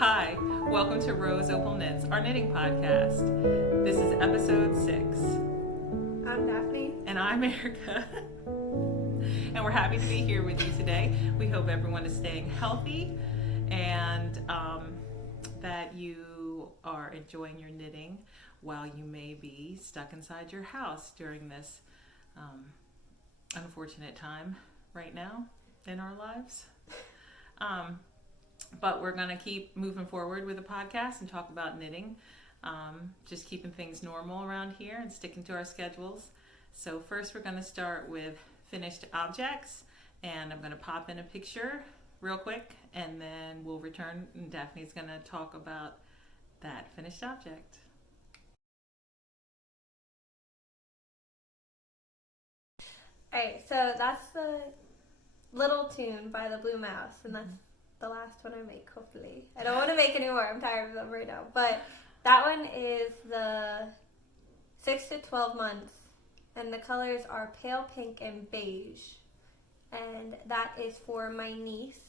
Hi, welcome to Rose Opal Knits, our knitting podcast. This is episode 6. I'm Daphne. And I'm Erica. And we're happy to be here with you today. We hope everyone is staying healthy and that you are enjoying your knitting while you may be stuck inside your house during this unfortunate time right now in our lives. But we're going to keep moving forward with the podcast and talk about knitting. Just keeping things normal around here and sticking to our schedules. So first we're going to start with finished objects. And I'm going to pop in a picture real quick. And then we'll return and Daphne's going to talk about that finished object. Alright, so that's the Little Tune by the Blue Mouse. And that's the last one I make, hopefully. I don't want to make any more. I'm tired of them right now. But that one is the 6 to 12 months. And the colors are Pale Pink and Beige. And that is for my niece.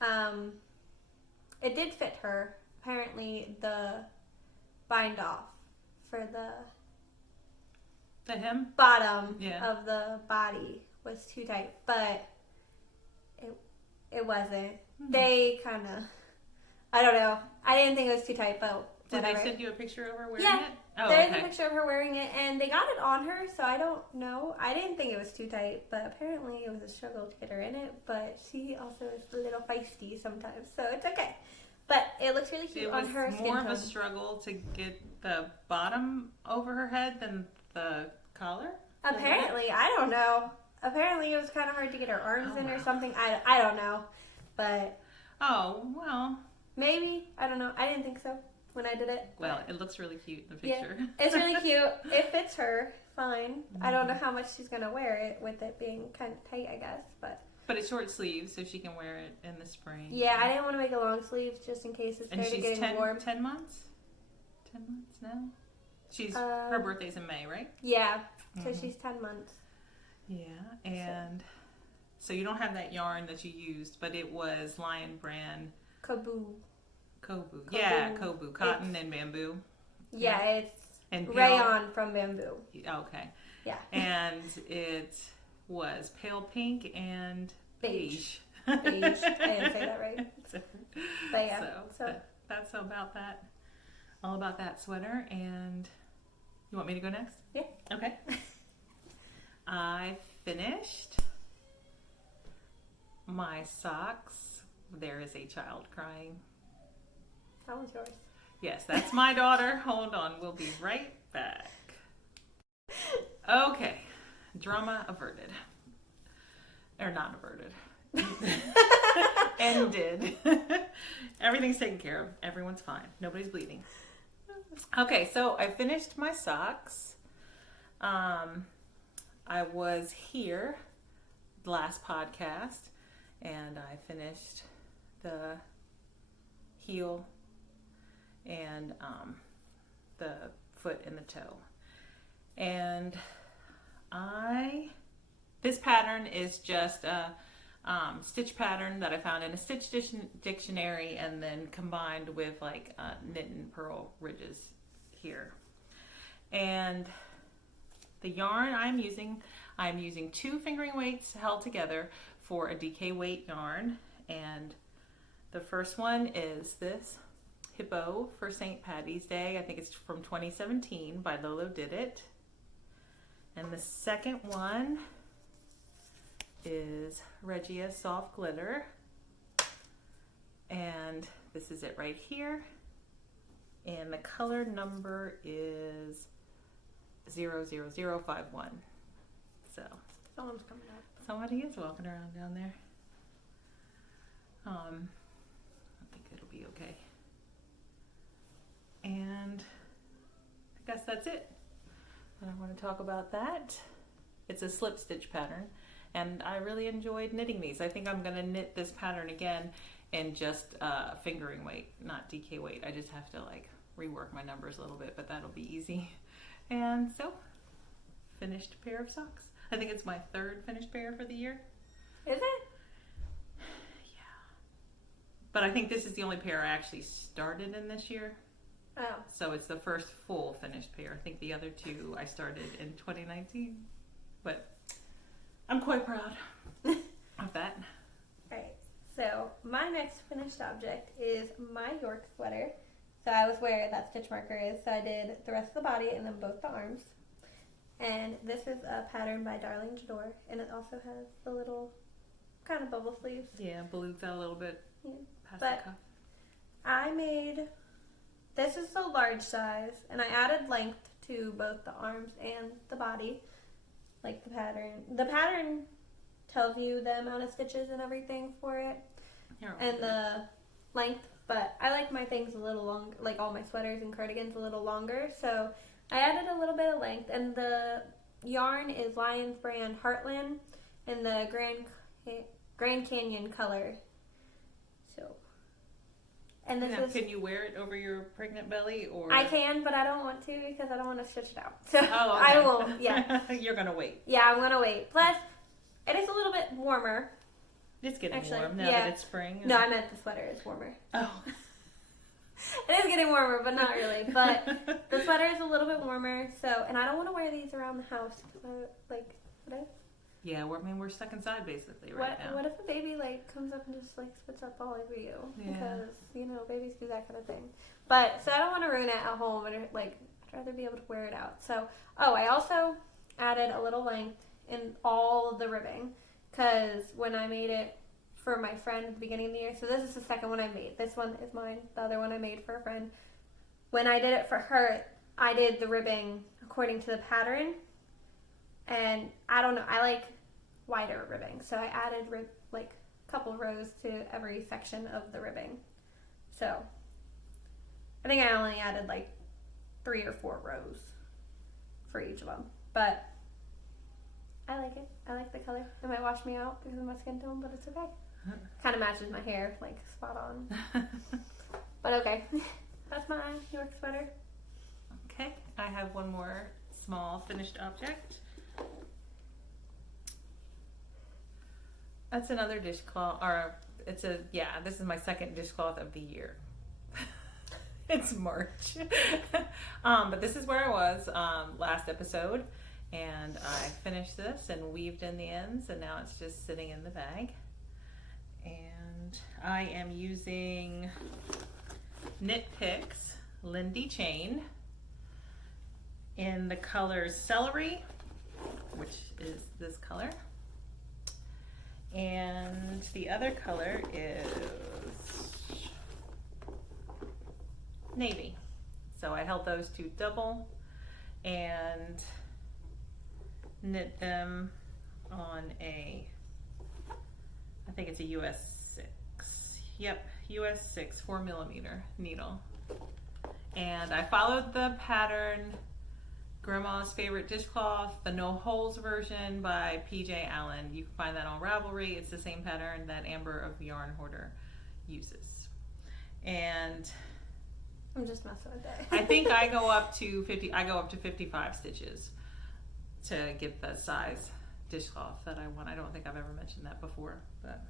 It did fit her. Apparently the bind off for the hem? bottom of the body was too tight. But it wasn't. They kind of, I don't know. I didn't think it was too tight, but whatever. Did they send you a picture of her wearing it? Oh, there's okay. a picture of her wearing it, and they got it on her, so I don't know. I didn't think it was too tight, but apparently it was a struggle to get her in it, but she also is a little feisty sometimes, so it's okay. But it looks really cute on her skin tone. It was more of a struggle to get the bottom over her head than the collar? Apparently, I don't know. Apparently it was kind of hard to get her arms in or something. I don't know, but... Oh, well... Maybe. I don't know. I didn't think so when I did it. Well, it looks really cute in the picture. Yeah, it's really cute. It fits her fine. I don't know how much she's going to wear it with it being kind of tight, I guess, but... But it's short sleeves, so she can wear it in the spring. Yeah, I didn't want to make a long sleeve just in case it's getting warm. 10 months? 10 months now? She's her birthday's in May, right? Yeah, so she's 10 months. Yeah, and so you don't have that yarn that you used, but it was Brand Coboo. Coboo. Yeah, Coboo. Cotton and bamboo. Yeah, it's and rayon from bamboo. Okay. Yeah. And it was pale pink and beige. Beige. I didn't say that right. But yeah. So that's about that. All about that sweater. And you want me to go next? Yeah. Okay. I finished my socks. There is a child crying. That one's yours. Yes, that's my daughter. Hold on, we'll be right back. Okay, drama averted. Or not averted. Ended. Everything's taken care of. Everyone's fine. Nobody's bleeding. Okay, so I finished my socks. I was here the last podcast and I finished the heel and the foot and the toe. And this pattern is just a stitch pattern that I found in a stitch dictionary and then combined with like knit and purl ridges here. And the yarn I'm using 2 fingering weights held together for a DK weight yarn. And the first one is this Hippo for St. Patty's Day. I think it's from 2017 by lolodidit. And the second one is Regia Soft Glitter. And this is it right here. And the color number is 00051. So someone's coming up. Somebody is walking around down there. I think it'll be okay. And I guess that's it. And I want to talk about that. It's a slip stitch pattern and I really enjoyed knitting these. I think I'm going to knit this pattern again in just fingering weight, not DK weight. I just have to like rework my numbers a little bit, but that'll be easy. And so, finished pair of socks. I think it's my 3rd finished pair for the year. Is it? But I think this is the only pair I actually started in this year. Oh. So it's the first full finished pair. I think the other two I started in 2019. But I'm quite proud of that. Alright, so my next finished object is my York sweater. So I was where that stitch marker is. So I did the rest of the body and then both the arms. And this is a pattern by Darling Jadore. And it also has the little kind of bubble sleeves. Yeah, balloons out a little bit. Yeah. Past But the cuff. I made, this is the large size, and I added length to both the arms and the body, like the pattern. The pattern tells you the amount of stitches and everything for it, and the length, but I like my things a little longer, like all my sweaters and cardigans a little longer, so I added a little bit of length, and the yarn is Lion's Brand Heartland in the Grand Canyon color. So, and this now, is... can you wear it over your pregnant belly, or I can, but I don't want to because I don't want to stitch it out. So Oh, okay. I won't. Yeah. You're gonna wait. Yeah, I'm gonna wait. Plus, it is a little bit warmer. It's getting Actually, warm now yeah. that it's spring. No, I meant the sweater is warmer. Oh. It is getting warmer, but not really. But the sweater is a little bit warmer. So, and I don't want to wear these around the house. Like, what? Yeah, we're stuck inside basically right now. What if a baby like comes up and just like spits up all over you? Yeah. Because babies do that kind of thing. But so I don't want to ruin it at home. And like, I'd rather be able to wear it out. So, I also added a little length in all of the ribbing because when I made it for my friend at the beginning of the year, so this is the second one I made. This one is mine. The other one I made for a friend. When I did it for her, I did the ribbing according to the pattern. And I don't know, I like wider ribbing. So I added like a couple rows to every section of the ribbing. So I think I only added like 3 or 4 rows for each of them. But I like it. I like the color. It might wash me out because of my skin tone, but it's okay. Kind of matches my hair, like spot on. But okay, that's my York sweater. Okay, I have one more small finished object. That's another dishcloth, or this is my second dishcloth of the year. It's March. But this is where I was last episode, and I finished this and weaved in the ends, and now it's just sitting in the bag. And I am using Knit Picks Lindy Chain in the color Celery, which is this color. And the other color is Navy. So I held those two double and knit them on I think it's a US 6. Yep, US 6 4mm needle. And I followed the pattern Grandma's Favorite Dishcloth, the No Holes version by PJ Allen. You can find that on Ravelry. It's the same pattern that Amber of Yarn Hoarder uses. And I'm just messing with it. I think I go up to 55 stitches to get the size dishcloth that I want. I don't think I've ever mentioned that before, but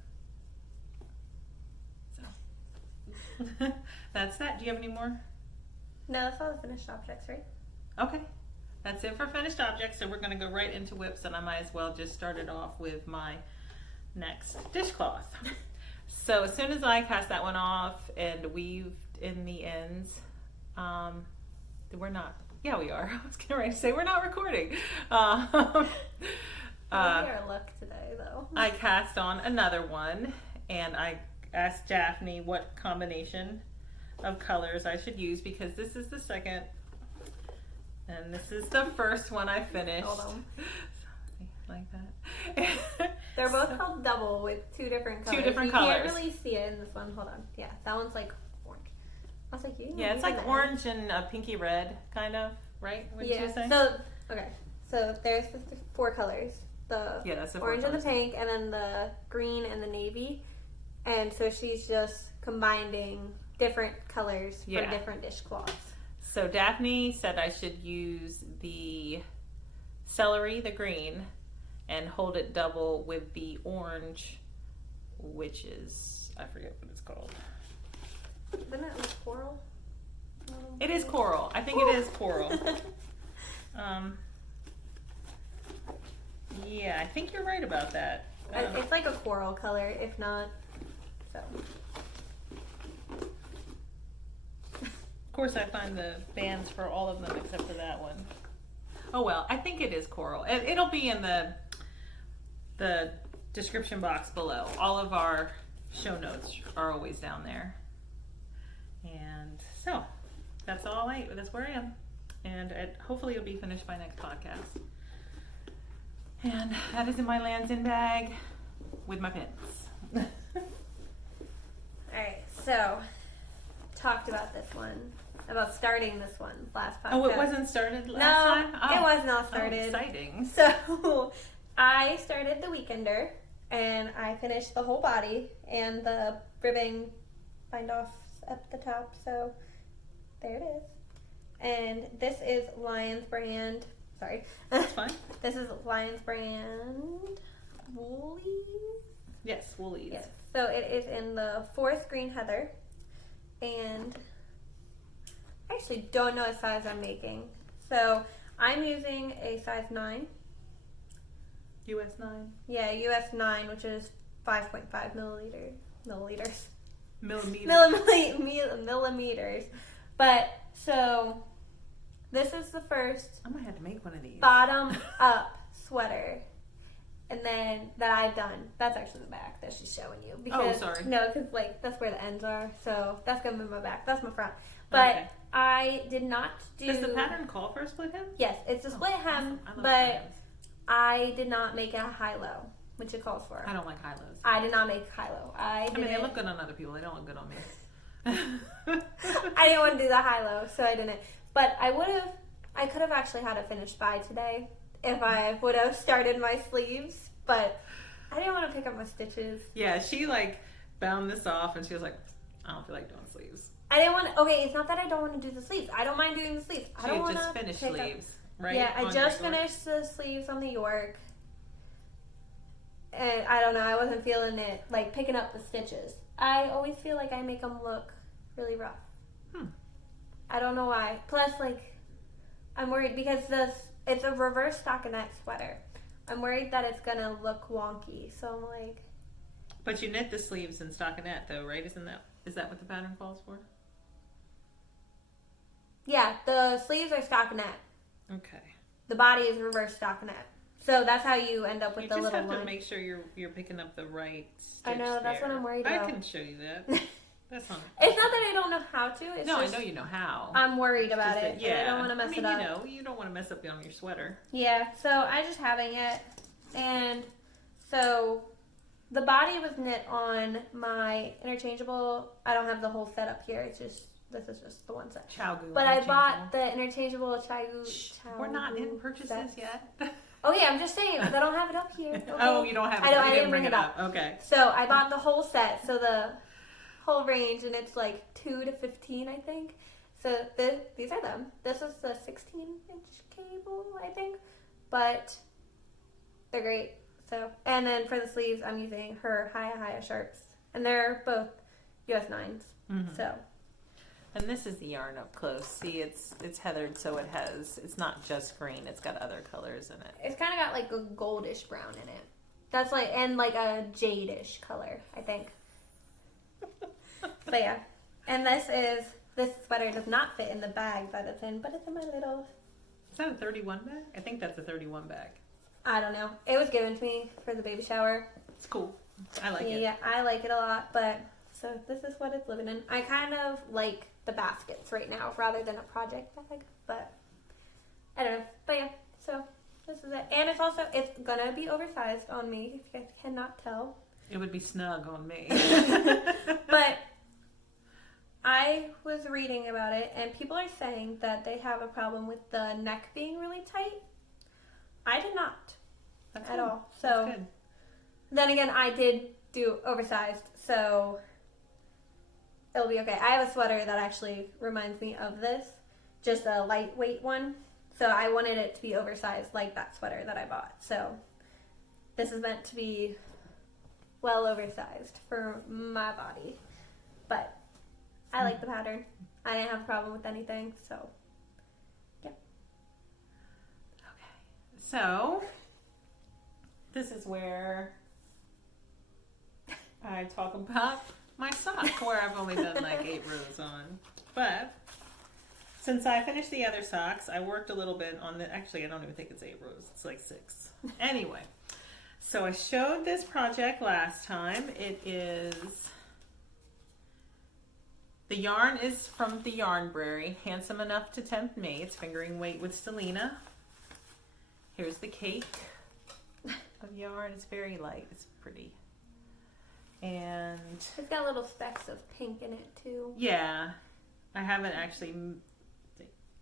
so that's that. Do you have any more? No, that's all the finished objects, right? Okay. That's it for finished objects, so we're going to go right into whips, and I might as well just start it off with my next dishcloth. So as soon as I cast that one off and weaved in the ends, we're not. Yeah, we are. I was getting ready to say we're not recording. We are luck today, though. I cast on another one, and I asked Daphne what combination of colors I should use because this is the second. And this is the first one I finished. Hold on. Like that. They're both called double with 2 different colors. Two different you colors. You can't really see it in this one. Hold on. Yeah, that one's like orange. I was like, yeah, it's like orange and pinky red, kind of, right? What yeah. you say? So there's the 4 colors. That's the orange and the pink, and then the green and the navy. And so she's just combining different colors for different dishcloths. So Daphne said I should use the celery, the green, and hold it double with the orange, which is I forget what it's called. Isn't it like coral? It is coral. I think it is coral. Yeah, I think you're right about that. It's like a coral color, if not, so. Of course, I find the bands for all of them except for that one. Oh well, I think it is coral. It'll be in the description box below. All of our show notes are always down there. And so, that's where I am. And hopefully it'll be finished by next podcast. And that is in my Lands In bag with my pins. Alright, so, talked about this one. About starting this one last podcast. Oh, it wasn't started last time? No, it was not started. Oh, exciting. So, I started the Weekender, and I finished the whole body, and the ribbing bind-offs up the top, so there it is. And this is Lion's Brand, sorry. That's fine. This is Lion's Brand Woolies? Yes, Woolies. Yes. So it is in the forest green heather, and I actually don't know what size I'm making. So I'm using a size 9. US 9. Yeah, US 9, which is 5.5 milliliters. Millimeters. But, so, this is the first I might have to make one of these. bottom up sweater. And then, that I've done. That's actually the back that she's showing you. Because, sorry. No, because, like, that's where the ends are. So, that's going to be my back. That's my front. But, Okay. I did not do... Does the pattern call for a split hem? Yes, it's a split hem, I love but split hems. I did not make a high-low, which it calls for. I don't like high lows. I did not make high-low. I mean, they look good on other people. They don't look good on me. I didn't want to do the high-low, so I didn't. But I could have actually had it finished by today if I would have started my sleeves, but I didn't want to pick up my stitches. Yeah, she like bound this off and she was like, I don't feel like doing sleeves. I didn't want to, okay, it's not that I don't want to do the sleeves. I don't mind doing the sleeves. I don't want to just finished sleeves, right? Yeah, I On just your York? finished the sleeves on the York. And I don't know, I wasn't feeling it, like picking up the stitches. I always feel like I make them look really rough. I don't know why. Plus, like, I'm worried because it's a reverse stockinette sweater. I'm worried that it's gonna look wonky. So I'm like. But you knit the sleeves in stockinette, though, right? Is that what the pattern calls for? Yeah, the sleeves are stockinette. Okay. The body is reverse stockinette. So that's how you end up with the You just little have line. to make sure you're picking up the right stitch. I know, that's what I'm worried about. I can show you that. That's not. It's not that I don't know how to. It's No, just I know you know how. I'm worried about Just it. that- yeah. I don't want to mess it up. You know, you don't want to mess up on your sweater. Yeah, so I just haven't yet. And so the body was knit on my interchangeable. I don't have the whole set up here. It's just, this is just the one set. Chowgoo. But I bought the interchangeable Chagoo. We're not in purchases sets. yet. Oh yeah, I'm just saying because I don't have it up here. Okay? Oh, you don't have it. I You didn't bring it up. Okay. So I bought the whole set. So the whole range, and it's like 2 to 15, I think. So these are them. This is the 16-inch cable, I think. But they're great. So, and then for the sleeves, I'm using her Haya Sharps, and they're both US 9s. Mm-hmm. So, and this is the yarn up close. See, it's heathered, so it's not just green. It's got other colors in it. it's kind of got like a goldish brown in it. That's like, and like a jade-ish color, I think. But yeah, and this sweater does not fit in the bag that it's in, but it's in my little. Is that a 31 bag? I think that's a 31 bag. I don't know. It was given to me for the baby shower. It's cool. I like it. Yeah, I like it a lot, but so this is what it's living in. I kind of like the baskets right now rather than a project bag, but I don't know. But yeah, so this is it. And it's gonna be oversized on me, if you guys cannot tell. It would be snug on me. But I was reading about it, and people are saying that they have a problem with the neck being really tight. I did not That's at good. all. So That's good. then again, I did do oversized, so it'll be okay. I have a sweater that actually reminds me of this, just a lightweight one. So I wanted it to be oversized like that sweater that I bought. So this is meant to be well oversized for my body. But I like the pattern. I didn't have a problem with anything, so yeah. Okay. So this is where I talk about my sock, where I've only done like 8 rows on. But since I finished the other socks, I worked a little bit on the, actually I don't even think it's 8 rows, it's like 6. Anyway, so I showed this project last time. It is, the yarn is from the Yarnberry, Handsome Enough to Tempt Me. It's fingering weight with Stellina. Here's the cake of yarn. It's very light, it's pretty. And it's got little specks of pink in it too. Yeah, I haven't actually,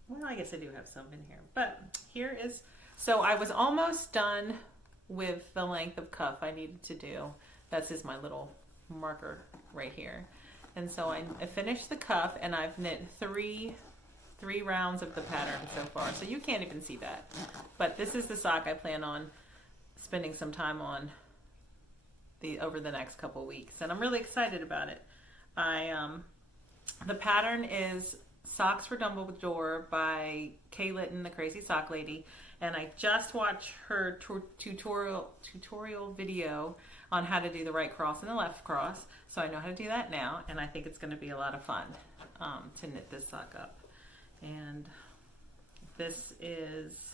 well, I guess I do have some in here, but here is, so I was almost done with the length of cuff I needed to do. That's just my little marker right here. And so I finished the cuff, and I've knit three rounds of the pattern so far. So you can't even see that. But this is the sock I plan on spending some time on over the next couple weeks, and I'm really excited about it. The pattern is Socks for Dumbledore by Kay Litton, the Crazy Sock Lady, and I just watched her tutorial video on how to do the right cross and the left cross, so I know how to do that now, and I think it's going to be a lot of fun to knit this sock up. And this is,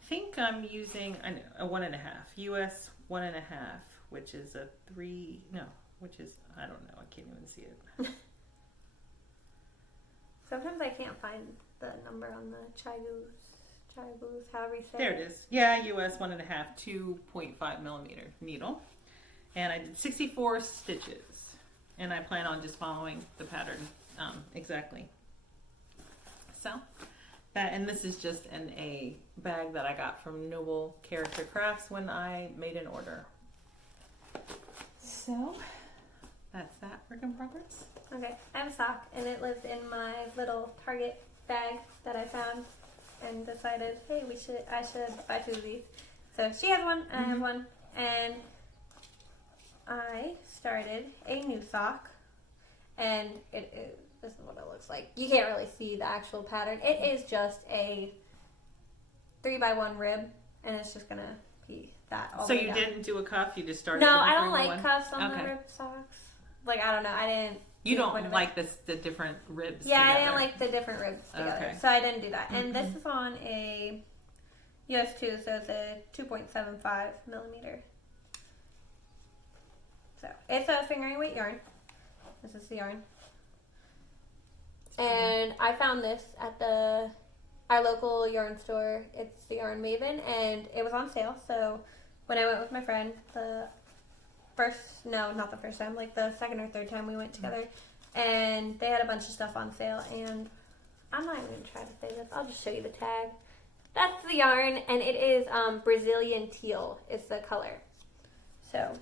I think I'm using a 1.5 US 1.5, which is a 3, no, which is, I don't know, I can't even see it. Sometimes I can't find the number on the Chaigoos, however you say There it is. Yeah, US 1.5, 2.5 millimeter needle. And I did 64 stitches. And I plan on just following the pattern exactly. So, that, and this is just in a bag that I got from Noble Character Crafts when I made an order. So, that's that work in progress. Okay, I have a sock, and it lived in my little Target bag that I found, and decided, hey, I should buy 2 of these. So she has one, and I have one, and I started a new sock, and this is what it looks like. You can't really see the actual pattern. It is just a 3x1 rib, and it's just gonna be that all So the way you down. didn't do a cuff, you just started No, with a I don't 3x1? like cuffs on the Okay. rib socks. Like, I don't know, I didn't. You do the point don't of like the different ribs Yeah, together. I didn't like the different ribs together, Okay. so I didn't do that. And this is on a US2, so it's a 2.75 millimeter. So it's a fingering weight yarn. This is the yarn. And I found this at our local yarn store. It's the Yarn Maven, and it was on sale. So when I went with my friend, not the first time, like the second or third time we went together, and they had a bunch of stuff on sale, and I'm not even going to try to say this. I'll just show you the tag. That's the yarn, and it is Brazilian teal is the color. So,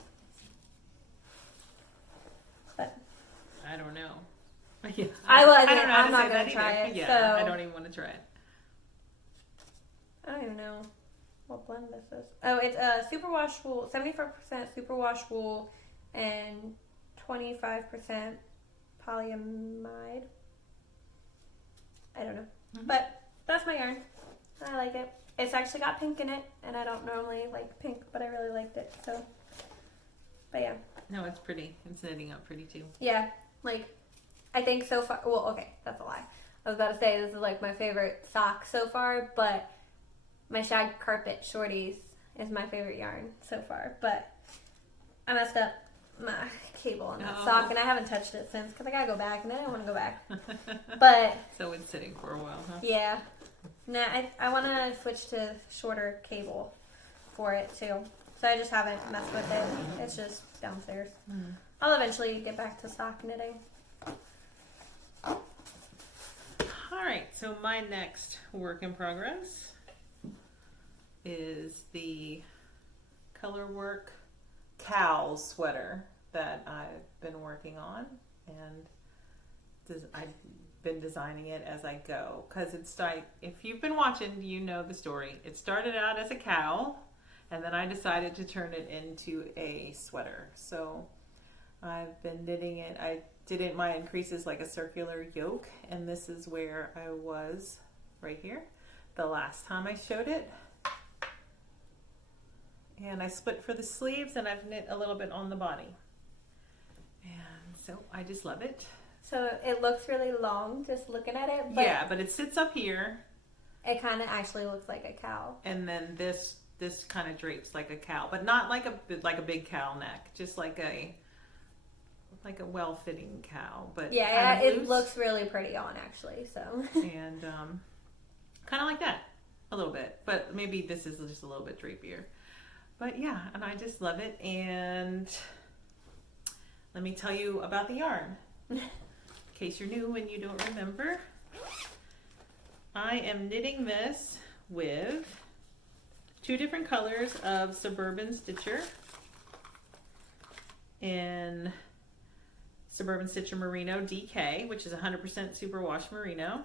but I don't know. Yeah, I wasn't. don't know how I'm not say gonna that try either. it, Yeah, so- I don't even want to try it. I don't even know what blend this is. Oh, it's a superwash wool, 74% superwash wool, and 25% polyamide. I don't know. But that's my yarn. I like it. It's actually got pink in it, and I don't normally like pink, but I really liked it. So, but yeah. No, it's pretty. It's knitting up pretty too. Yeah, like, I think so far, well, okay, that's a lie. I was about to say this is like my favorite sock so far, but my shag carpet shorties is my favorite yarn so far. But I messed up my cable on that sock, and I haven't touched it since because I gotta go back, and I don't want to go back. But So it's sitting for a while, huh? yeah, nah, I want to switch to shorter cable for it too. So I just haven't messed with it. It's just downstairs. I'll eventually get back to sock knitting. All right, so my next work in progress is the colorwork cowl sweater that I've been working on, and I've been designing it as I go, because it's like, if you've been watching, you know the story. It started out as a cowl, And then I decided to turn it into a sweater. So I've been knitting it. I did it, my increases like a circular yoke, and this is where I was right here the last time I showed it. And I split for the sleeves, and I've knit a little bit on the body. And so I just love it. So it looks really long just looking at it. But yeah, but it sits up here. It kind of actually looks like a cowl. And then this kind of drapes like a cowl, but not like a big cowl neck, just like a well-fitting cowl. But yeah, kind of it loose. looks really pretty on actually. So and kind of like that a little bit, but maybe this is just a little bit drapier. But yeah, and I just love it. And let me tell you about the yarn. In case you're new and you don't remember, I am knitting this with 2 different colors of Suburban Stitcher in Suburban Stitcher Merino DK, which is 100% superwash merino.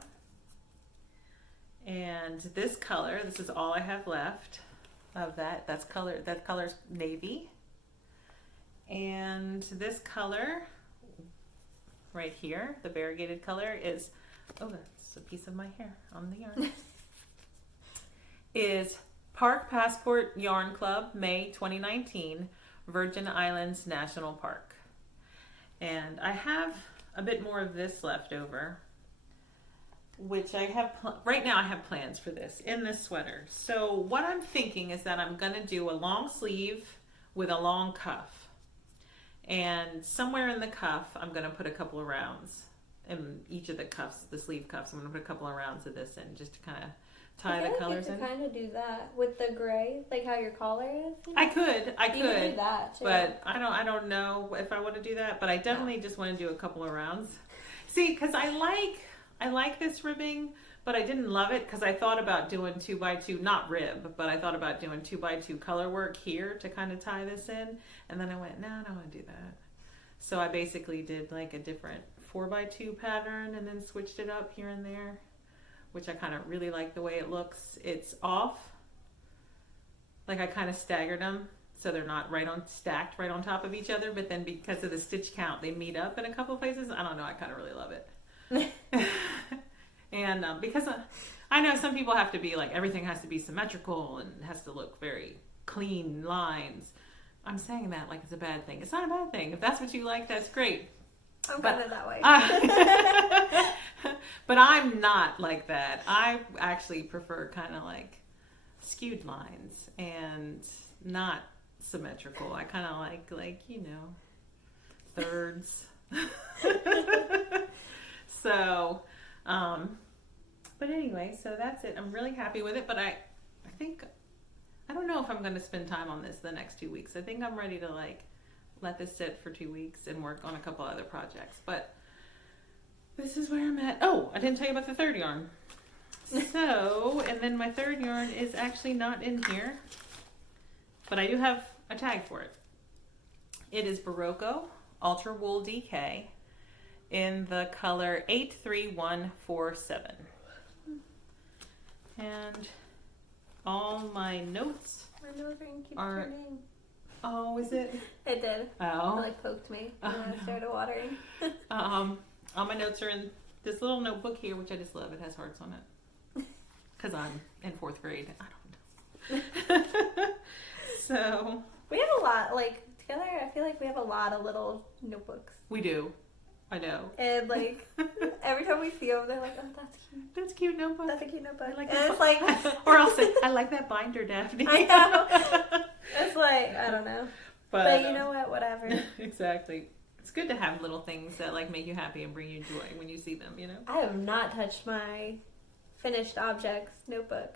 And this color, this is all I have left of that. That color's navy. And this color right here, the variegated color is, oh, that's a piece of my hair on the yarn, is Park Passport Yarn Club, May 2019, Virgin Islands National Park. And I have a bit more of this left over, which I have, right now I have plans for this in this sweater. So what I'm thinking is that I'm gonna do a long sleeve with a long cuff. And somewhere in the cuff, I'm gonna put a couple of rounds. In each of the cuffs, the sleeve cuffs, I'm gonna put a couple of rounds of this in just to kind of tie the colors in. You could kind of do that with the gray, like how your collar is. You know? I could You could do that too. but I don't know if I want to do that. But I definitely just want to do a couple of rounds. See, because I like this ribbing, but I didn't love it because I thought about doing 2x2, not rib, but I thought about doing 2x2 color work here to kind of tie this in, and then I went, no, I don't want to do that. So I basically did like a different 4x2 pattern and then switched it up here and there, which I kind of really like the way it looks. It's off, like I kind of staggered them so they're not stacked right on top of each other, but then because of the stitch count, they meet up in a couple of places. I don't know, I kind of really love it. And because I know some people have to be like, everything has to be symmetrical and has to look very clean lines. I'm saying that like it's a bad thing. It's not a bad thing. If that's what you like, that's great. I'm kind of that way. But I'm not like that. I actually prefer kind of like skewed lines and not symmetrical. I kind of like, you know, thirds. So, but anyway, so that's it. I'm really happy with it, but I don't know if I'm going to spend time on this the next 2 weeks. I think I'm ready to like let this sit for 2 weeks and work on a couple other projects, but this is where I'm at. Oh, I didn't tell you about the third yarn. So, and then my third yarn is actually not in here, but I do have a tag for it. It is Berroco Ultra Wool DK in the color 83147. And all my notes My nose ring keeps are... turning. Oh, is it? It did. Oh. It like poked me when I no. started watering. All my notes are in this little notebook here, which I just love. It has hearts on it. Because I'm in 4th grade. I don't know. So. We have a lot, like, together, I feel like we have a lot of little notebooks. We do. I know. And, like, every time we see them, they're like, oh, that's cute. That's a cute notebook. That's a cute notebook. I like and that it's like... or I'll say, I like that binder, Daphne. I know. It's like, I don't know. But you know what? Whatever. Exactly. It's good to have little things that like make you happy and bring you joy when you see them, you know? I have not touched my finished objects notebook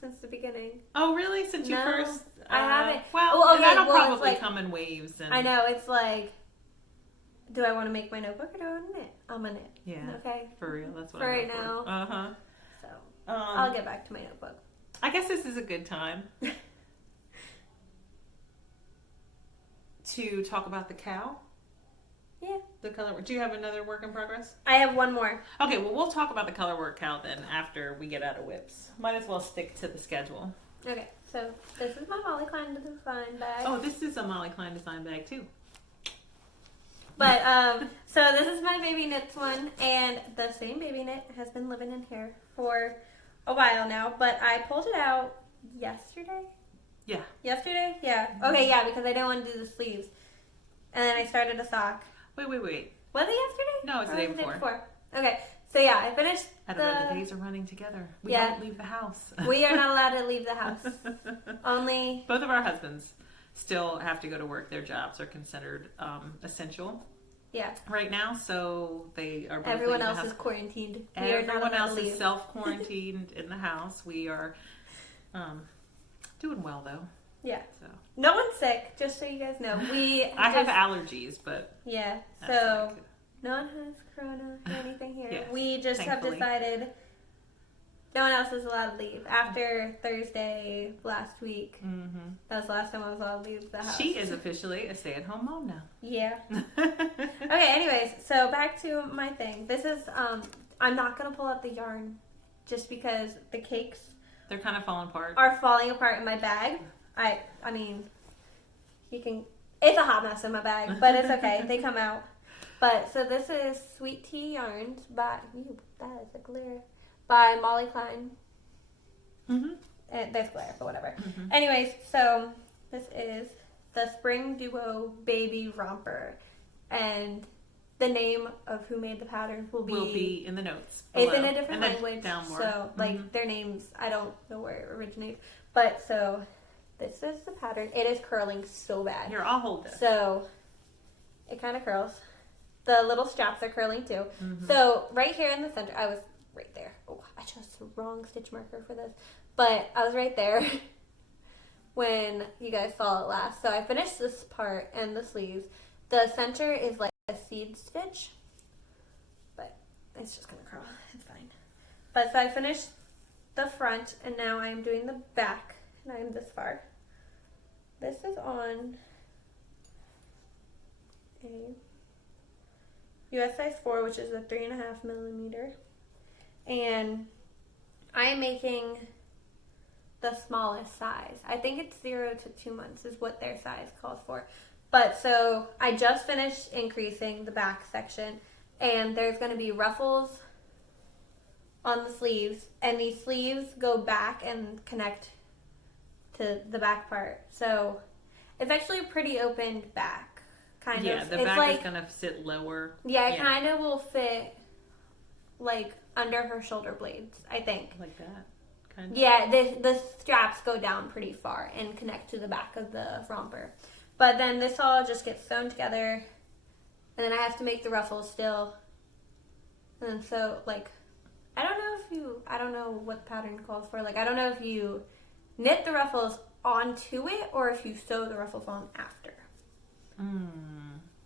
since the beginning. Oh, really? Since you No, first? I haven't. Well, Well, okay, that'll well, probably it's like- come in waves. And I know. It's like, do I want to make my notebook or do I want to knit? I'm going to knit. Yeah. Okay. For real. That's what For I'm right going now. for. Uh-huh. So, I'll get back to my notebook. I guess this is a good time to talk about the cow. Yeah. The color. Do you have another work in progress? I have one more. Okay, well, we'll talk about the color work cow then after we get out of whips. Might as well stick to the schedule. Okay. So this is my Molly Klein design bag. Oh, this is a Molly Klein design bag too. But so this is my baby knits one, and the same baby knit has been living in here for a while now. But I pulled it out yesterday. Yeah. Yesterday? Yeah. Okay, yeah, because I didn't want to do the sleeves, and then I started a sock. Wait. Was it yesterday? No, it's the day before. Okay, so yeah, I finished. I don't know. The days are running together. We Yeah. don't leave the house. We are not allowed to leave the house. Only. Both of our husbands still have to go to work. Their jobs are considered essential. Yeah. Right now, so they are. Both Everyone leaving the else house. is quarantined. Everyone else is self-quarantined in the house. We are doing well though. Yeah. So no one's sick, just so you guys know. I have allergies, but yeah. that's So like, no one has corona or anything here. Yeah, we just thankfully. have decided no one else is allowed to leave after Thursday last week. mm-hmm. That was the last time I was allowed to leave the house. She is officially a stay-at-home mom now. Yeah. Okay. Anyways, so back to my thing. This is I'm not gonna pull out the yarn just because the cakes They're kind of falling apart. are falling apart in my bag. I mean, you can. It's a hot mess in my bag, but it's okay. They come out. But so this is Sweet Tea Yarns by that is a glare by Molly Klein. Mm-hmm. There's glare, but whatever. Mm-hmm. Anyways, so this is the Spring Duo Baby Romper, and the name of who made the pattern will be in the notes. It's below. in a different And then language, down more. so like their names, I don't know where it originated, but so this is the pattern. It is curling so bad. Here, I'll hold this. So it kind of curls. The little straps are curling too. Mm-hmm. So right here in the center, I was right there. Oh, I chose the wrong stitch marker for this, but I was right there when you guys saw it last. So I finished this part and the sleeves. The center is like a seed stitch, but it's just gonna curl. It's fine. But so I finished the front, and now I'm doing the back, and I'm this far. This is on a US size 4, which is a 3.5 millimeter, and I am making the smallest size. I think it's 0 to 2 months is what their size calls for. But so I just finished increasing the back section, and there's going to be ruffles on the sleeves, and these sleeves go back and connect to the back part. So it's actually a pretty opened back, kind of. Yeah, the it's back like, is gonna sit lower. Yeah, it kind of will fit like under her shoulder blades, I think. Like that, kind of. Yeah, the straps go down pretty far and connect to the back of the romper. But then this all just gets sewn together, and then I have to make the ruffles still. And so, like, I don't know what the pattern calls for. Like, I don't know if you knit the ruffles onto it or if you sew the ruffles on after.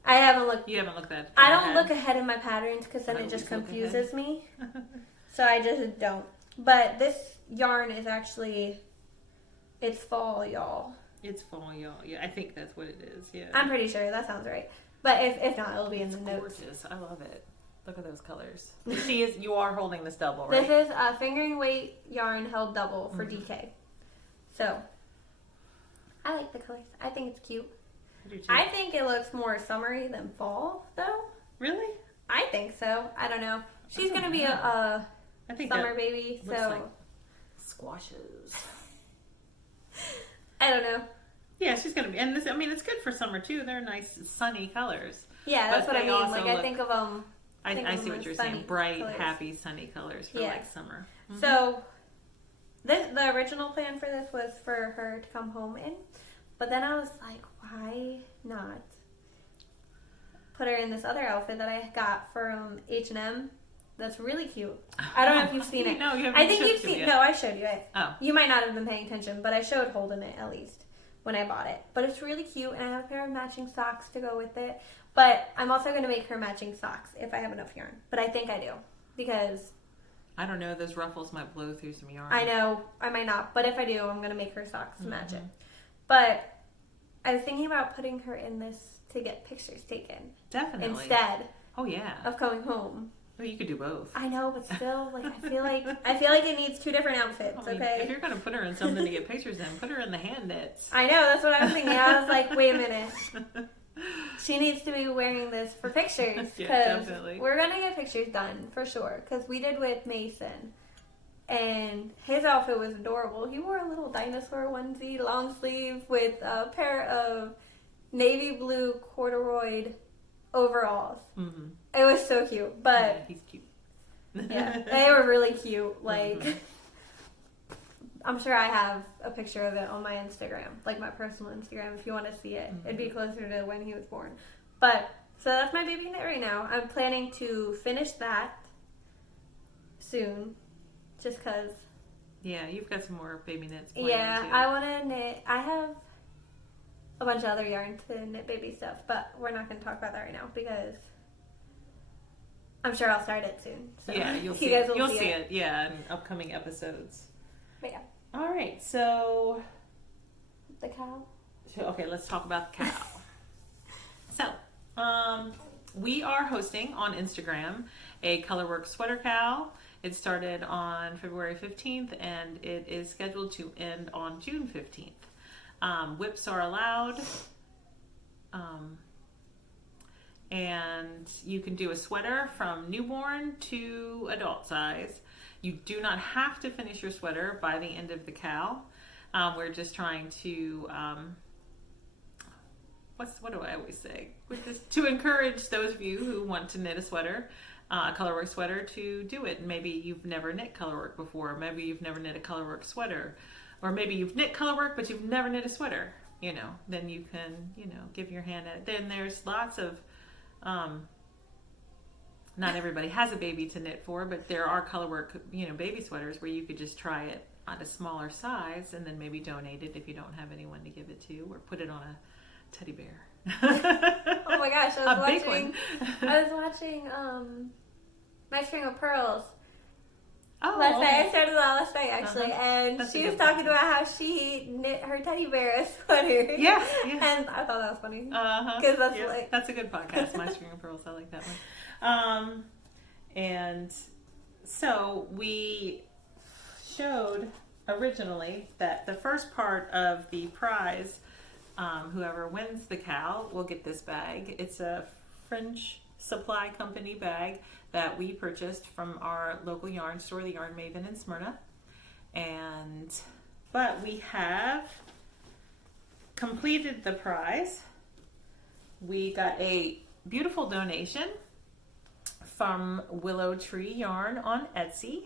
I haven't looked. You haven't looked at. I don't look ahead in my patterns because then I it just always look confuses me. So I just don't. But this yarn is actually, it's fall, y'all. It's fall, y'all. Yeah, I think that's what it is. Yeah. I'm pretty sure that sounds right. But if not, it'll be in the notes. Gorgeous. I love it. Look at those colors. You are holding this double, right? This is a fingering weight yarn held double for DK. So, I like the colors. I think it's cute. I do too. I think it looks more summery than fall, though. Really? I think so. I don't know. She's going to be a I think summer that baby, looks so like squashes. I don't know. Yeah, she's gonna be, and this. I mean, it's good for summer too. They're nice, sunny colors. Yeah, that's But what I they mean. also Like, I look- think of them. I see what you're saying. Bright, colors. happy, sunny colors for Yeah. like summer. Mhm. So, the original plan for this was for her to come home in, but then I was like, why not put her in this other outfit that I got from H&M? That's really cute. I don't know if you've seen it. No, you haven't. I think you've showed seen. it No, yet. I showed you it. Oh. You might not have been paying attention, but I showed holding it at least when I bought it. But it's really cute, and I have a pair of matching socks to go with it. But I'm also going to make her matching socks if I have enough yarn. But I think I do because I don't know. Those ruffles might blow through some yarn. I know I might not. But if I do, I'm going to make her socks to match it. But I was thinking about putting her in this to get pictures taken Definitely. instead Oh yeah. of coming home. Well, you could do both. I know, but still, like I feel like it needs two different outfits. I mean, Okay. if you're gonna put her in something to get pictures in, put her in the hand knits. I know, that's what I was thinking. I was like, wait a minute. She needs to be wearing this for pictures. Yeah, definitely. We're gonna get pictures done for sure. Because we did with Mason, and his outfit was adorable. He wore a little dinosaur onesie, long sleeve, with a pair of navy blue corduroy overalls. Mm-hmm. It was so cute, but yeah, he's cute. yeah, they were really cute. Like, I'm sure I have a picture of it on my Instagram, like my personal Instagram, if you want to see it. It'd be closer to when he was born. But, so that's my baby knit right now. I'm planning to finish that soon, just because. Yeah, you've got some more baby knits planned Yeah, too. I want to knit. I have a bunch of other yarn to knit baby stuff, but we're not going to talk about that right now because I'm sure I'll start it soon. So Yeah, you'll see guys it. will You'll see see it. it. Yeah, in upcoming episodes. But yeah, All right, so the cow. okay, let's talk about the cow. So, we are hosting on Instagram a colorwork sweater cow. It started on February 15th and it is scheduled to end on June 15th. Whips are allowed. And you can do a sweater from newborn to adult size. You do not have to finish your sweater by the end of the cow. We're just trying to, what do I always say? To encourage those of you who want to knit a sweater, a colorwork sweater, to do it. Maybe you've never knit colorwork before. Maybe you've never knit a colorwork sweater. Or maybe you've knit colorwork, but you've never knit a sweater. Then you can, give your hand at it. Then there's lots of, not everybody has a baby to knit for, but there are colorwork, baby sweaters where you could just try it on a smaller size and then maybe donate it if you don't have anyone to give it to, or put it on a teddy bear. Oh my gosh, I was big one. watching My String of Pearls. Oh, Last night, okay. I started that last night actually, and That's a she was good talking one. about how she knit her teddy bear a sweater. Yeah. And I thought that was funny. Because that's that's a good podcast, My String of Pearls. I like that one. And so we showed originally that the first part of the prize, whoever wins the cow will get this bag. It's a French supply company bag that we purchased from our local yarn store, the Yarn Maven in Smyrna. But we have completed the prize. We got a beautiful donation from Willow Tree Yarn on Etsy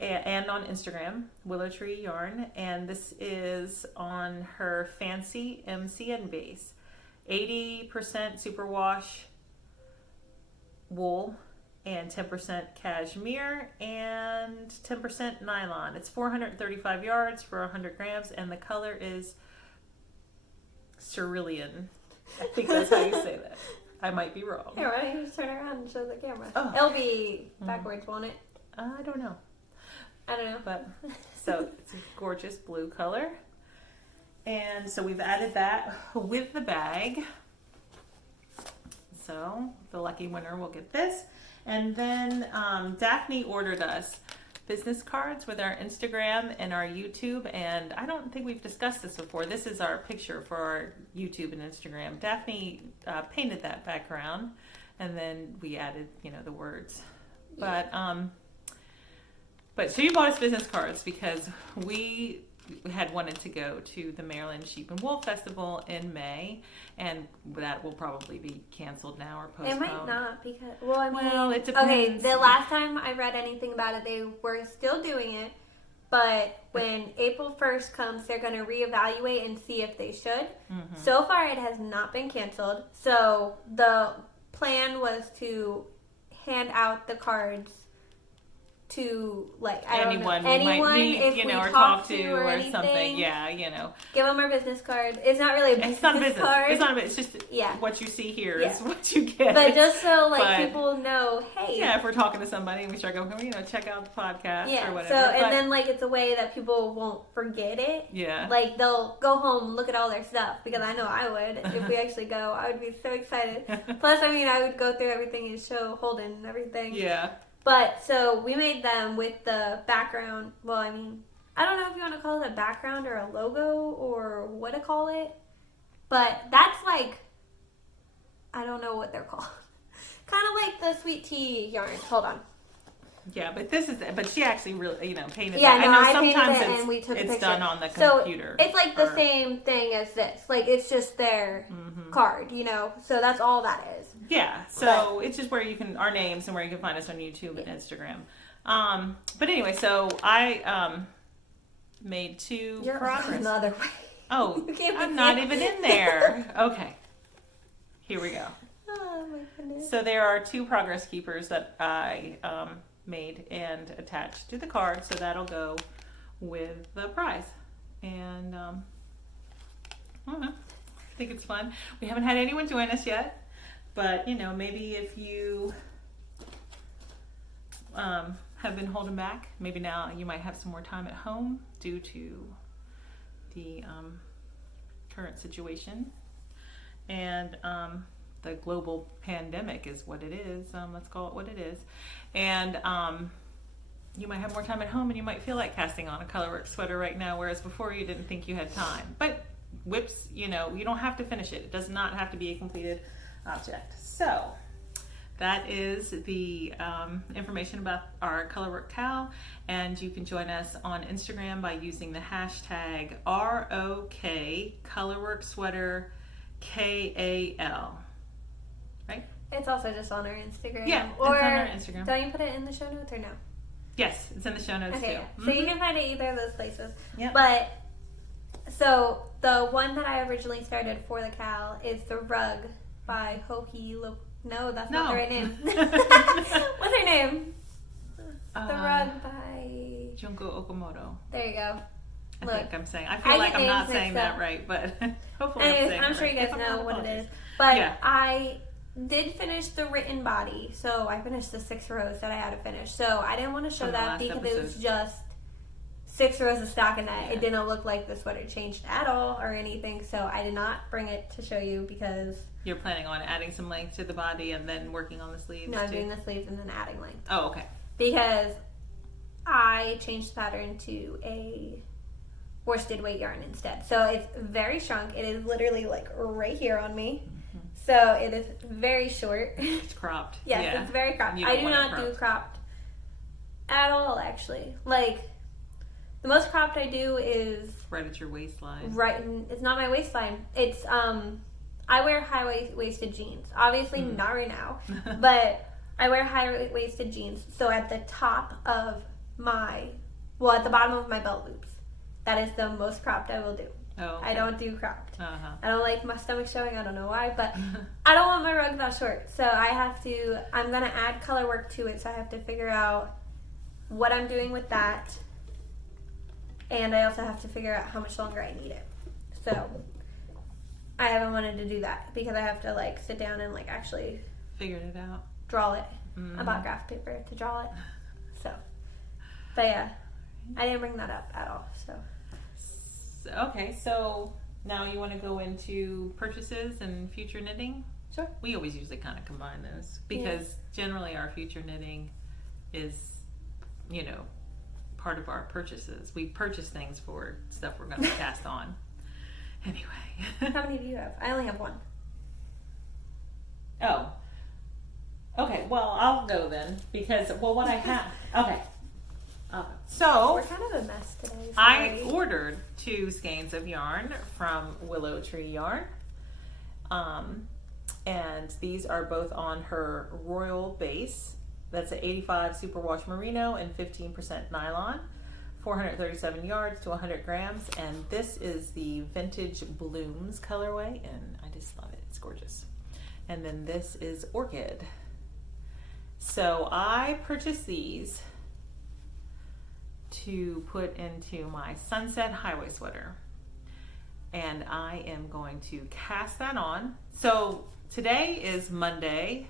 and on Instagram, Willow Tree Yarn, and this is on her fancy MCN base. 80% superwash wool and 10% cashmere and 10% nylon. It's 435 yards for 100 grams, and the color is cerulean. I think that's how you say that. I might be wrong. Here, why don't you just turn around and show the camera? Oh. It'll be backwards, won't it? I don't know. I don't know. But so it's a gorgeous blue color. And so we've added that with the bag. So the lucky winner will get this. And then Daphne ordered us business cards with our Instagram and our YouTube. And I don't think we've discussed this before. This is our picture for our YouTube and Instagram. Daphne painted that background, and then we added, the words. But so you bought us business cards because we had wanted to go to the Maryland Sheep and Wool Festival in May, and that will probably be canceled now or postponed. It might not because, it depends. Okay, the last time I read anything about it, they were still doing it, but when April 1st comes, they're going to reevaluate and see if they should. Mm-hmm. So far, it has not been canceled. So the plan was to hand out the cards to like anyone don't know, we might meet, if you know, we or talk to or anything, something. Yeah, you know. Give them our business card. It's not really a business, It's not a business card. It's not a business. It's just what you see here is what you get. But just so people know, hey. Yeah, if we're talking to somebody and we start going, you know, check out the podcast or whatever. So and then it's a way that people won't forget it. Yeah. Like they'll go home and look at all their stuff, because I know I would if we actually go. I would be so excited. Plus, I mean, I would go through everything and show Holden and everything. Yeah. But so we made them with the background. Well, I mean, I don't know if you want to call it a background or a logo or what to call it. But that's I don't know what they're called. Kind of like the sweet tea yarn. Hold on. Yeah, but she actually really, you know, painted that. I know sometimes painted it and we took a picture. Done on the computer. So it's like the same thing as this. Like it's just their card, you know. So that's all that is. Yeah. So it's just where you can our names and where you can find us on YouTube and Instagram. But anyway, so I made 2 progress. Another way. Oh, I'm not even in there. Okay. Here we go. Oh my goodness. So there are 2 progress keepers that I made and attached to the card, so that'll go with the prize. And I don't know. I think it's fun. We haven't had anyone join us yet, but you know, maybe if you have been holding back, maybe now you might have some more time at home due to the current situation. And the global pandemic is what it is. Let's call it what it is. And you might have more time at home and you might feel like casting on a colorwork sweater right now, whereas before you didn't think you had time. But whips, you know, you don't have to finish it. It does not have to be a completed object. So that is the information about our colorwork cowl. And you can join us on Instagram by using the hashtag ROK colorwork sweater KAL. Right? It's also just on our Instagram. Yeah, or it's on our Instagram. Don't you put it in the show notes or no? Yes, it's in the show notes too. So you can find it either of those places. Yep. But so the one that I originally started for the cowl is the rug by No, that's not the right name. What's her name? The rug by Junko Okamoto. There you go. I think I'm saying. I feel like I'm not saying that right, but hopefully I'm sure you guys know what it is. But I did finish the written body, so I finished the 6 rows that I had to finish. So I didn't want to show that because it was just 6 rows of stockinette. It didn't look like the sweater changed at all or anything, so I did not bring it to show you because... You're planning on adding some length to the body and then working on the sleeves? No, I'm doing the sleeves and then adding length. Oh, okay. Because I changed the pattern to a worsted weight yarn instead. So it's very shrunk. It is literally like right here on me. Mm-hmm. So it is very short. It's cropped. Yes, it's very cropped. I do not do cropped at all, actually. Like, the most cropped I do is... Right at your waistline. Right, it's not my waistline. It's, I wear high-waisted jeans. Obviously, not right now. But I wear high-waisted jeans. So at the top of at the bottom of my belt loops. That is the most cropped I will do. Oh, okay. I don't do cropped. Uh-huh. I don't like my stomach showing. I don't know why, but I don't want my rug that short. So I'm going to add color work to it. So I have to figure out what I'm doing with that. And I also have to figure out how much longer I need it. So I haven't wanted to do that because I have to sit down and actually figure it out. Draw it. I bought graph paper to draw it. So, but yeah, I didn't bring that up at all. So. Okay, so now you want to go into purchases and future knitting? Sure. We always usually kind of combine those because generally our future knitting is, part of our purchases. We purchase things for stuff we're going to cast on. Anyway. How many do you have? I only have one. Oh. Okay, well, I'll go then because, what I have... Okay. So we're kind of a mess today. Sorry. I ordered 2 skeins of yarn from Willow Tree Yarn. And these are both on her Royal base. That's an 85 superwash merino and 15% nylon, 437 yards to 100 grams. And this is the Vintage Blooms colorway, and I just love it. It's gorgeous. And then this is Orchid. So I purchased these to put into my Sunset Highway sweater. And I am going to cast that on. So today is Monday,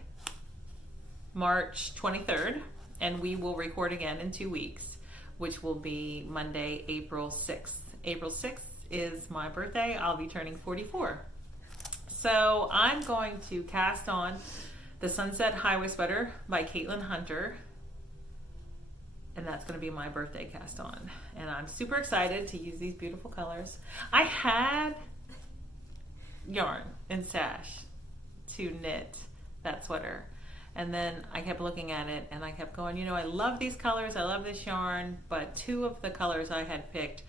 March 23rd, and we will record again in 2 weeks, which will be Monday, April 6th. April 6th is my birthday. I'll be turning 44. So I'm going to cast on the Sunset Highway sweater by Caitlin Hunter. And that's going to be my birthday cast on. And I'm super excited to use these beautiful colors. I had yarn and stash to knit that sweater. And then I kept looking at it and I kept going, you know, I love these colors. I love this yarn. But 2 of the colors I had picked,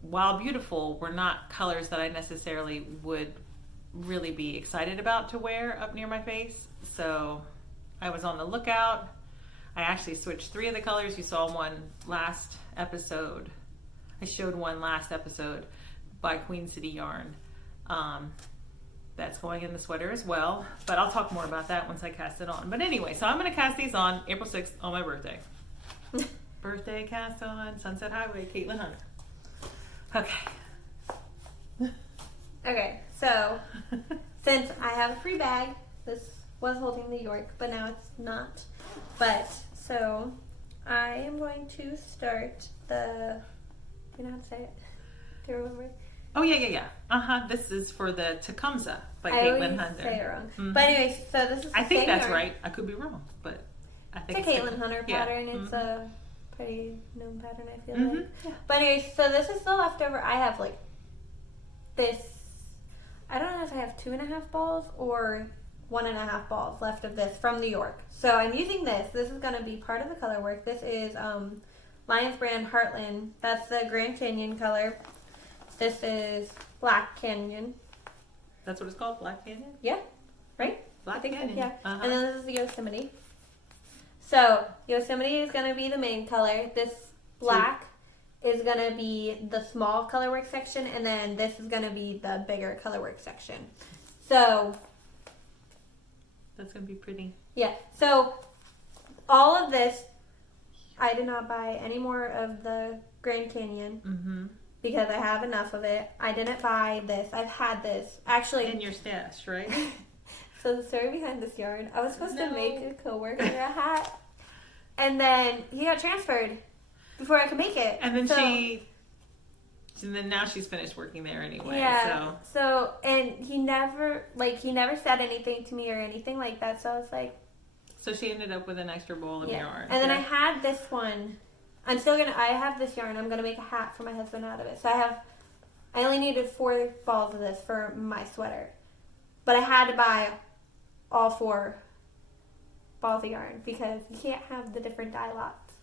while beautiful, were not colors that I necessarily would really be excited about to wear up near my face. So I was on the lookout. I actually switched 3 of the colors. You saw one last episode. I showed one last episode by Queen City Yarn. That's going in the sweater as well. But I'll talk more about that once I cast it on. But anyway, so I'm going to cast these on April 6th on my birthday. Birthday cast on Sunset Highway, Caitlin Hunter. Okay. Okay, so since I have a free bag, this was holding the York, but now it's not. But so I am going to start the. You know how to say it? Do you remember? Oh yeah. This is for the Tecumseh by Caitlin Hunter. Say it wrong. Mm-hmm. But anyway, so this is. I think that's right. I could be wrong, but I think it's a Caitlin Hunter pattern. Yeah. It's a pretty known pattern, I feel like. Yeah. But anyway, so this is the leftover. I have like this. I don't know if I have 2.5 balls or 1.5 balls left of this from New York. So I'm using this. This is going to be part of the color work. This is Lion's Brand Heartland. That's the Grand Canyon color. This is Black Canyon. That's what it's called? Black Canyon? Yeah. Right? Black Canyon. So, yeah. And then this is the Yosemite. So Yosemite is going to be the main color. This black is going to be the small colorwork section, and then this is going to be the bigger colorwork section. So that's going to be pretty. Yeah. So all of this, I did not buy any more of the Grand Canyon because I have enough of it. I didn't buy this. I've had this. Actually. In your stash, right? So the story behind this yarn, I was supposed to make a coworker a hat, and then he got transferred before I could make it. And then and then now she's finished working there anyway. Yeah. So and he never said anything to me or anything like that. So I was like. So she ended up with an extra bowl of yarn. And then I had this one. I have this yarn. I'm gonna make a hat for my husband out of it. So I only needed 4 balls of this for my sweater, but I had to buy all 4 balls of yarn because you can't have the different dye lots.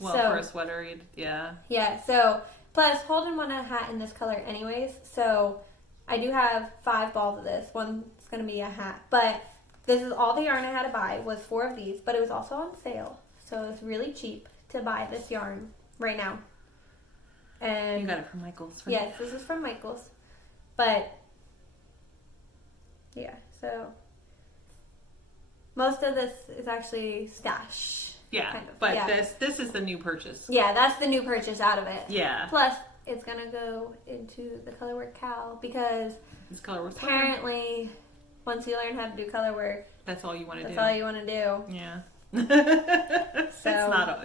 Well, for a sweater, yeah. Yeah. So plus Holden wanted a hat in this color anyways. So I do have 5 balls of this. One's gonna be a hat, but this is all the yarn I had to buy was 4 of these, but it was also on sale. So it was really cheap to buy this yarn right now. And you got it from Michael's, right? Yes, this is from Michael's. But yeah, so most of this is actually stash. Yeah, kind of. But yeah. This is the new purchase. Yeah, that's the new purchase out of it. Yeah. Plus, it's going to go into the colorwork cowl because it's colorwork apparently once you learn how to do color work, that's all you want to do. That's all you want to do. Yeah. It's not all,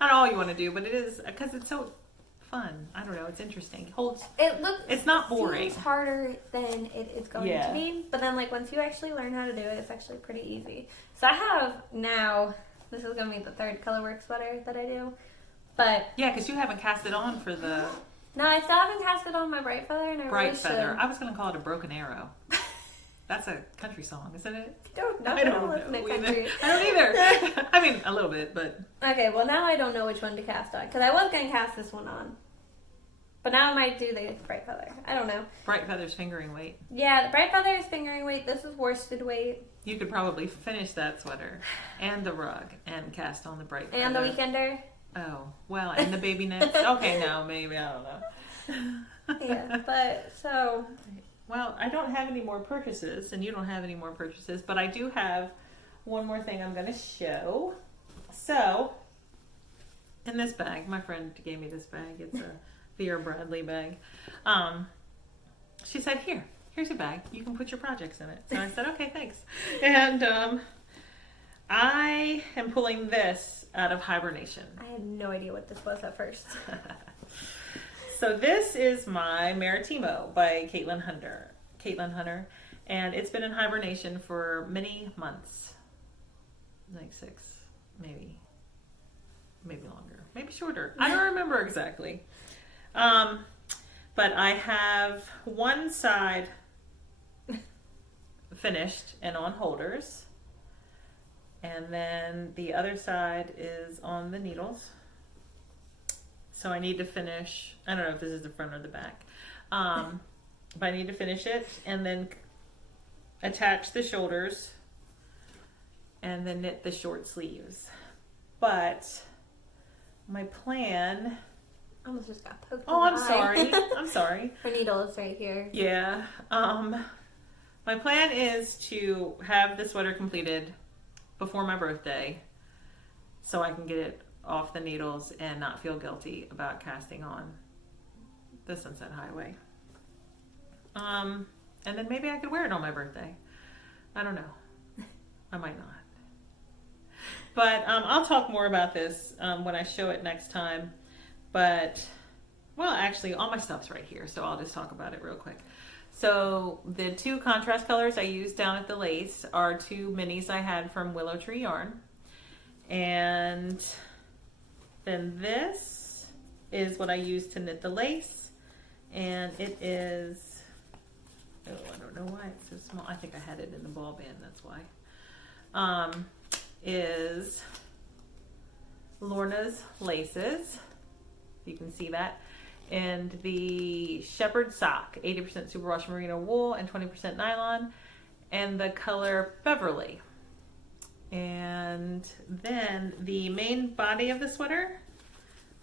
not all you want to do, but it is because it's so fun. I don't know. It's interesting. It's not boring. It's harder than it is going to be, but then once you actually learn how to do it, it's actually pretty easy. So I have now. This is going to be the 3rd colorwork sweater that I do, but yeah, because you haven't cast it on for the. No, I still haven't cast it on my Bright Feather, and I Bright Feather. I was going to call it a Broken Arrow. That's a country song, isn't it? I don't know. I don't either. I mean, a little bit, but... Okay, well, now I don't know which one to cast on. Because I was going to cast this one on. But now I might do the Bright Feather. I don't know. Bright Feather's fingering weight. Yeah, the Bright Feather is fingering weight. This is worsted weight. You could probably finish that sweater and the rug and cast on the Bright Feather. And the Weekender. Oh, well, and the baby knits. Okay, no, maybe, I don't know. Yeah, but so... Well, I don't have any more purchases, and you don't have any more purchases, but I do have one more thing I'm going to show. So, in this bag. My friend gave me this bag. It's a Vera Bradley bag. She said, here's a bag. You can put your projects in it. So I said, okay, thanks. And I am pulling this out of hibernation. I had no idea what this was at first. So this is my Maritimo by Caitlin Hunter. And it's been in hibernation for many months. Like 6, maybe longer, maybe shorter. I don't remember exactly. But I have one side finished and on holders. And then the other side is on the needles. So I need to finish, I don't know if this is the front or the back. But I need to finish it and then attach the shoulders and then knit the short sleeves. But my plan... I almost just got poked. Oh, I'm sorry. I'm sorry. Her needle is right here. Yeah. My plan is to have the sweater completed before my birthday so I can get it off the needles and not feel guilty about casting on the Sunset Highway. And then maybe I could wear it on my birthday. I don't know. I might not. But I'll talk more about this when I show it next time. But, well, actually, all my stuff's right here, so I'll just talk about it real quick. So the 2 contrast colors I used down at the lace are 2 minis I had from Willow Tree Yarn. And then this is what I used to knit the lace. And it is, oh, I don't know why it's so small. I think I had it in the ball band, that's why. Is Lorna's Laces. You can see that. And the Shepherd Sock, 80% superwash merino wool and 20% nylon. And the color Beverly. And then the main body of the sweater,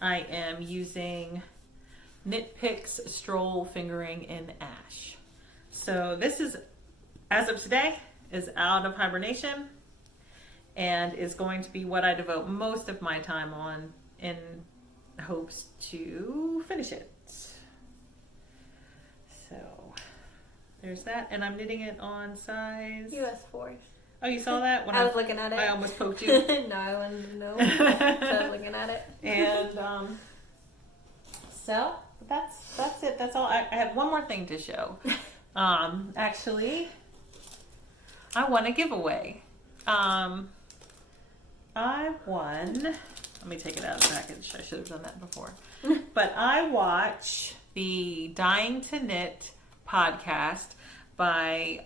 I am using Knit Picks Stroll Fingering in Ash. So this is, as of today, is out of hibernation and is going to be what I devote most of my time on in hopes to finish it. So there's that, and I'm knitting it on size US 4. Oh, you saw that? When I was looking at it. I almost poked you. No, I wanted to know. So I was looking at it. And so that's it. That's all. I have one more thing to show. Actually, I won a giveaway. I won. Let me take it out of the package. I should have done that before. But I watch the Dying to Knit podcast by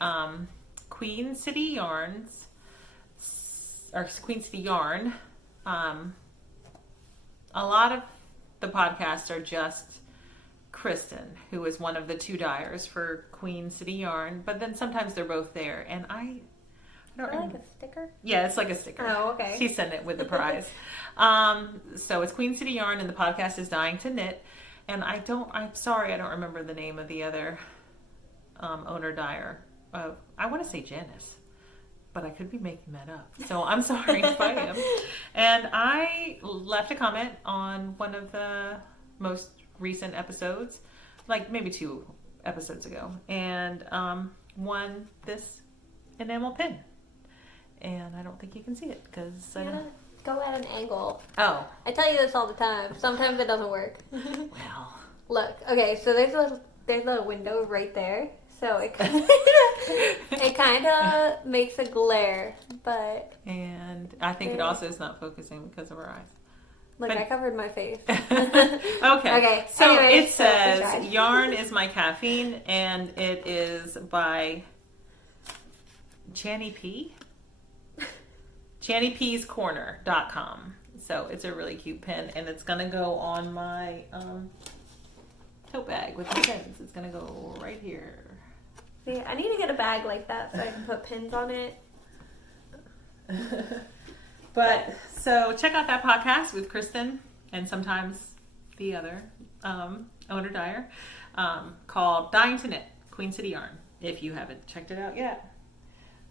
Queen City Yarn. A lot of the podcasts are just Kristen, who is one of the 2 dyers for Queen City Yarn, but then sometimes they're both there, and I don't like a sticker? Yeah, it's like a sticker. Oh, okay. She sent it with the prize. So it's Queen City Yarn, and the podcast is Dying to Knit. And I'm sorry, I don't remember the name of the other owner dyer. I want to say Janice, but I could be making that up. So I'm sorry if I am. And I left a comment on one of the most recent episodes, like maybe 2 episodes ago, and won this enamel pin. And I don't think you can see it because go at an angle. Oh, I tell you this all the time. Sometimes it doesn't work. well, Look. Okay, so there's a window right there. So it kind of makes a glare, but and I think it also is not focusing because of our eyes. Look, I covered my face. Okay. So anyways, it says Yarn is My Caffeine, and it is by Channy P. ChannyP'sCorner.com. So it's a really cute pin, and it's gonna go on my tote bag with the pins. It's gonna go right here. Yeah, I need to get a bag like that so I can put pins on it. But so check out that podcast with Kristen and sometimes the other owner dyer called Dying to Knit, Queen City Yarn, if you haven't checked it out yet.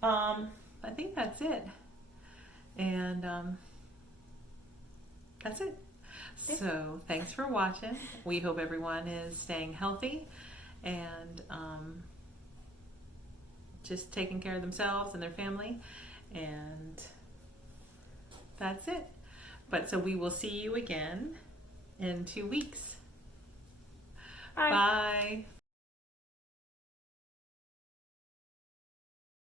I think that's it. And that's it. So thanks for watching. We hope everyone is staying healthy and just taking care of themselves and their family. And that's it. But so we will see you again in 2 weeks. Bye. Bye.